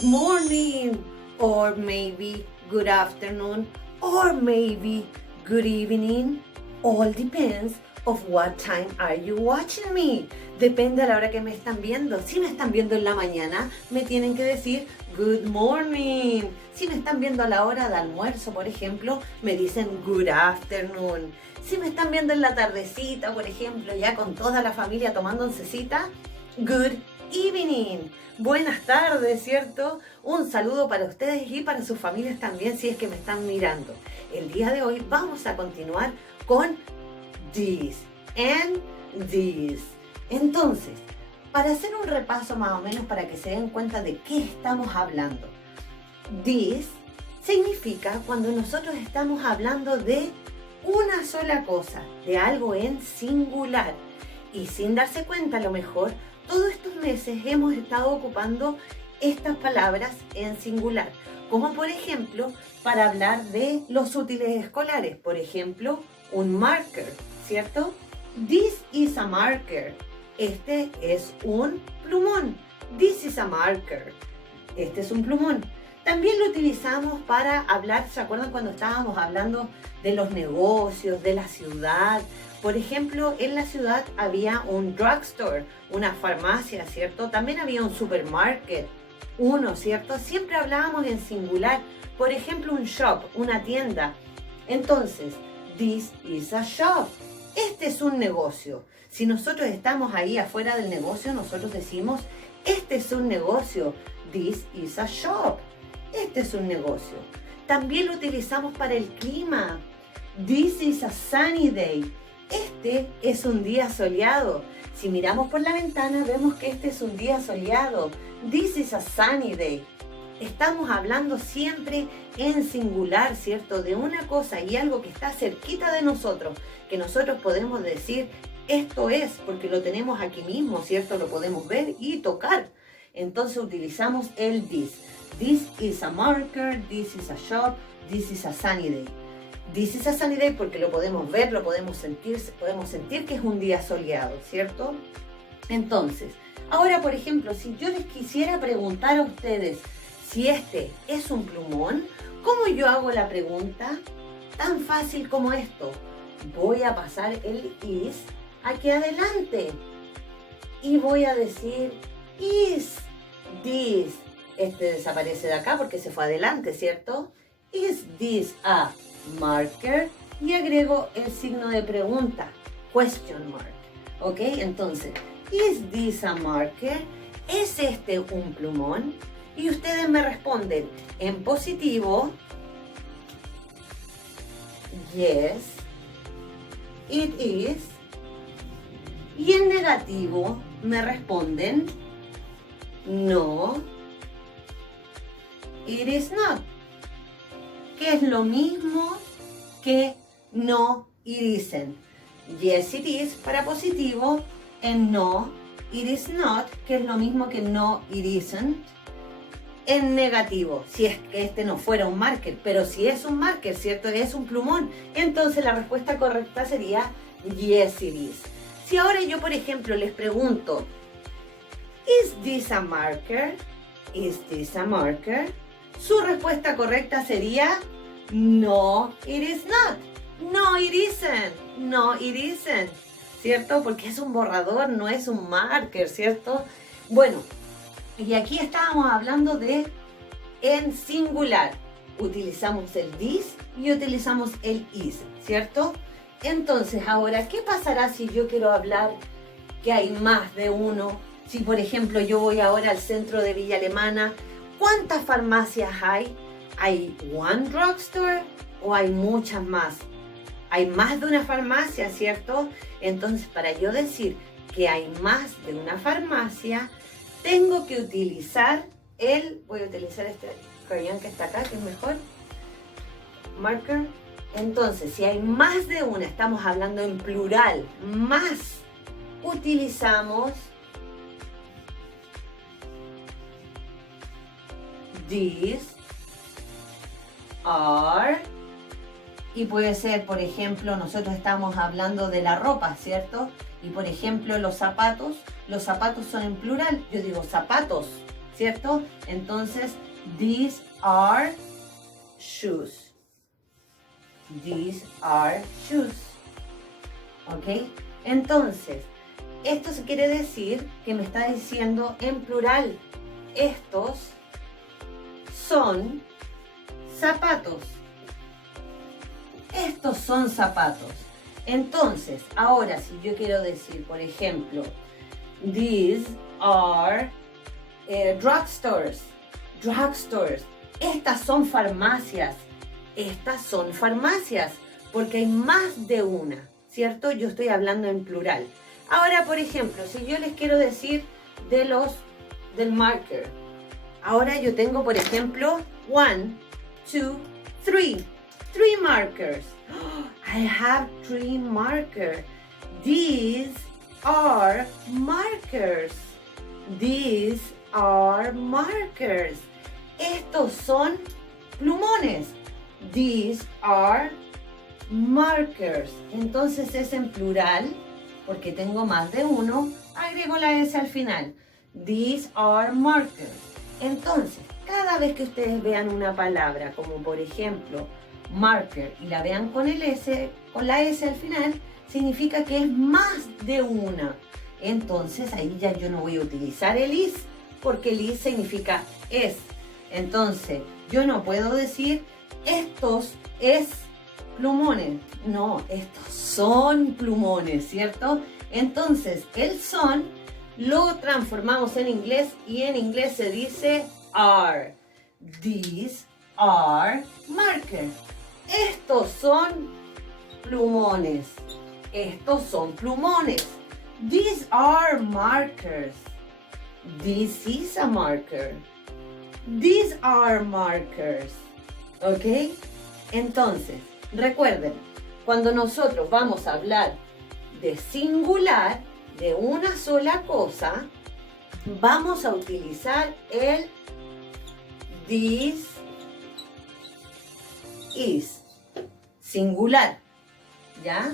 good morning, or maybe good afternoon, or maybe good evening. All depends of what time are you watching me. Depende a la hora que me están viendo. Si me están viendo en la mañana, me tienen que decir good morning. Si me están viendo a la hora de almuerzo, por ejemplo, me dicen good afternoon. Si me están viendo en la tardecita, por ejemplo, ya con toda la familia tomando oncecita, good evening. Buenas tardes, ¿cierto? Un saludo para ustedes y para sus familias también, si es que me están mirando. El día de hoy vamos a continuar con this and this. Entonces, para hacer un repaso más o menos para que se den cuenta de qué estamos hablando. This significa cuando nosotros estamos hablando de una sola cosa, de algo en singular. Y sin darse cuenta, a lo mejor, todos estos meses hemos estado ocupando estas palabras en singular. Como por ejemplo, para hablar de los útiles escolares. Por ejemplo, un marker, ¿cierto? This is a marker. Este es un plumón. This is a marker. Este es un plumón. También lo utilizamos para hablar, ¿se acuerdan cuando estábamos hablando de los negocios, de la ciudad? Por ejemplo, en la ciudad había un drugstore, una farmacia, ¿cierto? También había un supermarket, uno, ¿cierto? Siempre hablábamos en singular. Por ejemplo, un shop, una tienda. Entonces, this is a shop. Este es un negocio. Si nosotros estamos ahí afuera del negocio, nosotros decimos, este es un negocio. This is a shop. Este es un negocio. También lo utilizamos para el clima. This is a sunny day. Este es un día soleado. Si miramos por la ventana, vemos que este es un día soleado. This is a sunny day. Estamos hablando siempre en singular, ¿cierto? De una cosa y algo que está cerquita de nosotros, que nosotros podemos decir, esto es, porque lo tenemos aquí mismo, ¿cierto? Lo podemos ver y tocar. Entonces utilizamos el this. This is a marker, this is a shop, this is a sunny day. This is a sunny day porque lo podemos ver, lo podemos sentir que es un día soleado, ¿cierto? Entonces, ahora por ejemplo, si yo les quisiera preguntar a ustedes si este es un plumón, ¿cómo yo hago la pregunta? Tan fácil como esto. Voy a pasar el is aquí adelante y voy a decir is this. Este desaparece de acá porque se fue adelante, ¿cierto? Is this a marker? Y agrego el signo de pregunta, question mark. ¿Ok? Entonces, is this a marker? ¿Es este un plumón? Y ustedes me responden en positivo, yes, it is. Y en negativo me responden, no, it is not. Que es lo mismo que no, it isn't. Yes, it is para positivo, en no, it is not, que es lo mismo que no, it isn't. En negativo, si es que este no fuera un marker, pero si es un marker, ¿cierto? Es un plumón, entonces la respuesta correcta sería yes, it is. Si ahora yo, por ejemplo, les pregunto, ¿is this a marker? ¿Is this a marker? Su respuesta correcta sería no, it is not. No, it isn't. No, it isn't. ¿Cierto? Porque es un borrador, no es un marker, ¿cierto? Bueno, y aquí estábamos hablando de en singular. Utilizamos el this y utilizamos el is, ¿cierto? Entonces, ahora, ¿qué pasará si yo quiero hablar que hay más de uno? Si, por ejemplo, yo voy ahora al centro de Villa Alemana, ¿cuántas farmacias hay? ¿Hay one drugstore o hay muchas más? Hay más de una farmacia, ¿cierto? Entonces, para yo decir que hay más de una farmacia, tengo que utilizar voy a utilizar este crayón que está acá, que es mejor, marker. Entonces, si hay más de una, estamos hablando en plural, más, utilizamos these are, y puede ser, por ejemplo, nosotros estamos hablando de la ropa, ¿cierto? Y por ejemplo, los zapatos son en plural, yo digo zapatos, ¿cierto? Entonces, these are shoes. These are shoes. ¿Ok? Entonces, esto se quiere decir que me está diciendo en plural. Estos son zapatos. Estos son zapatos. Entonces, ahora si yo quiero decir, por ejemplo, these are drugstores. Drugstores. Estas son farmacias. Estas son farmacias. Porque hay más de una, ¿cierto? Yo estoy hablando en plural. Ahora, por ejemplo, si yo les quiero decir del marker. Ahora yo tengo, por ejemplo, 1, 2, 3. 3 markers. I have 3 markers. These are markers. These are markers. Estos son plumones. These are markers. Entonces es en plural, porque tengo más de uno, agrego la S al final. These are markers. Entonces, cada vez que ustedes vean una palabra, como por ejemplo, marker, y la vean con el S, con la S al final, significa que es más de una. Entonces, ahí ya yo no voy a utilizar el is, porque el is significa es. Entonces, yo no puedo decir, estos es plumones. No, estos son plumones, ¿cierto? Entonces, el son lo transformamos en inglés y en inglés se dice are. These are markers. Estos son plumones. Estos son plumones. These are markers. This is a marker. These are markers. ¿Ok? Entonces, recuerden, cuando nosotros vamos a hablar de singular, de una sola cosa, vamos a utilizar el this is. Singular. ¿Ya?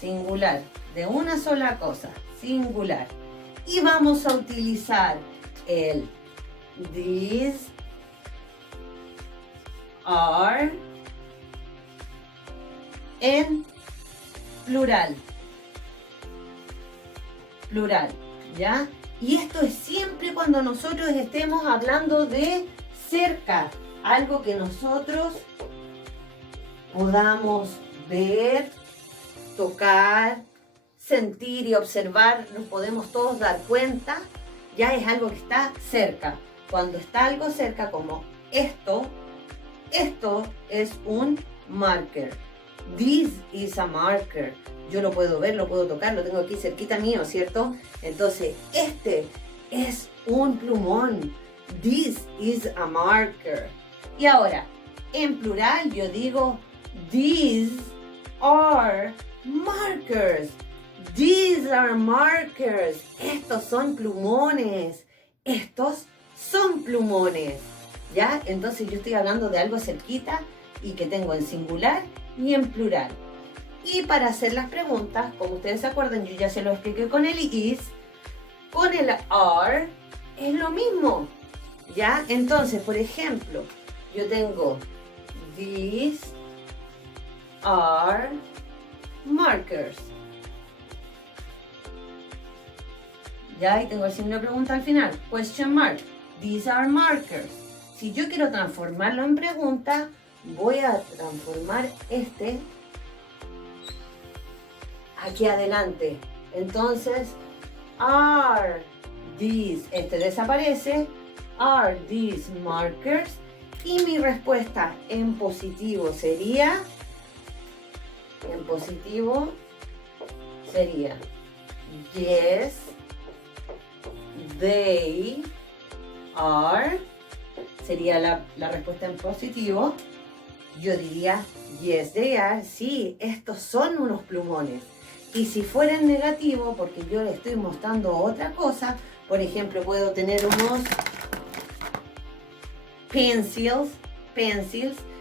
Singular. De una sola cosa. Singular. Y vamos a utilizar el these are en plural. Plural, ¿ya? Y esto es siempre cuando nosotros estemos hablando de cerca. Algo que nosotros podamos ver, tocar, sentir y observar, nos podemos todos dar cuenta, ya es algo que está cerca. Cuando está algo cerca, como esto es un marker. This is a marker. Yo lo puedo ver, lo puedo tocar, lo tengo aquí cerquita mío, ¿cierto? Entonces, este es un plumón. This is a marker. Y ahora, en plural yo digo, these are markers. These are markers. Estos son plumones. Estos son plumones. ¿Ya? Entonces yo estoy hablando de algo cerquita y que tengo en singular y en plural. Y para hacer las preguntas, como ustedes se acuerdan, yo ya se lo expliqué con el is, con el are es lo mismo. ¿Ya? Entonces, por ejemplo, yo tengo these are markers. Ya, y tengo el signo de pregunta al final. Question mark. These are markers. Si yo quiero transformarlo en pregunta, voy a transformar este aquí adelante. Entonces, are these, este desaparece. Are these markers? Y mi respuesta en positivo sería, yes, they are. Sería la respuesta en positivo. Yo diría, yes, they are. Sí, estos son unos plumones. Y si fuera en negativo, porque yo le estoy mostrando otra cosa, por ejemplo, puedo tener unos pencils.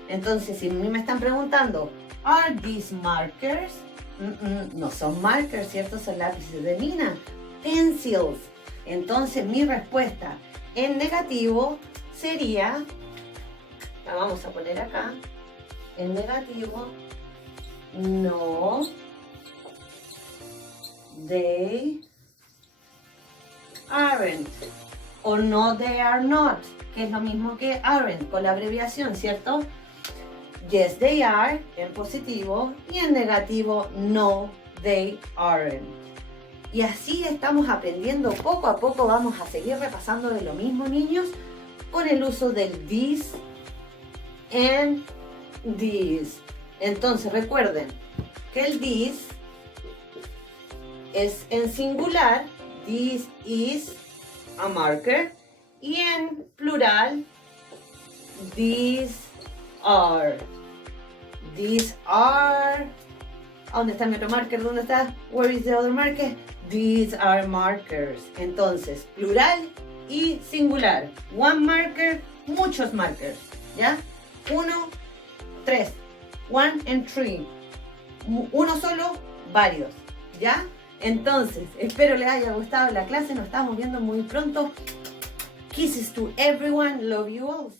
Entonces, si a mí me están preguntando, ¿are these markers? No son markers, ¿cierto? Son lápices de mina. Pencils. Entonces, mi respuesta En negativo sería, la vamos a poner acá, en negativo, no, they aren't, o no, they are not, que es lo mismo que aren't, con la abreviación, ¿cierto? Yes, they are, en positivo, y en negativo, no, they aren't. Y así estamos aprendiendo poco a poco, vamos a seguir repasando de lo mismo, niños, con el uso del this and this. Entonces recuerden que el this es en singular, this is a marker, y en plural, these are. These are. ¿Dónde está mi otro marker? ¿Dónde está? Where is the other marker? These are markers. Entonces, plural y singular. One marker, muchos markers. ¿Ya? 1, 3. 1 and 3. Uno solo, varios. ¿Ya? Entonces, espero les haya gustado la clase. Nos estamos viendo muy pronto. Kisses to everyone. Love you all.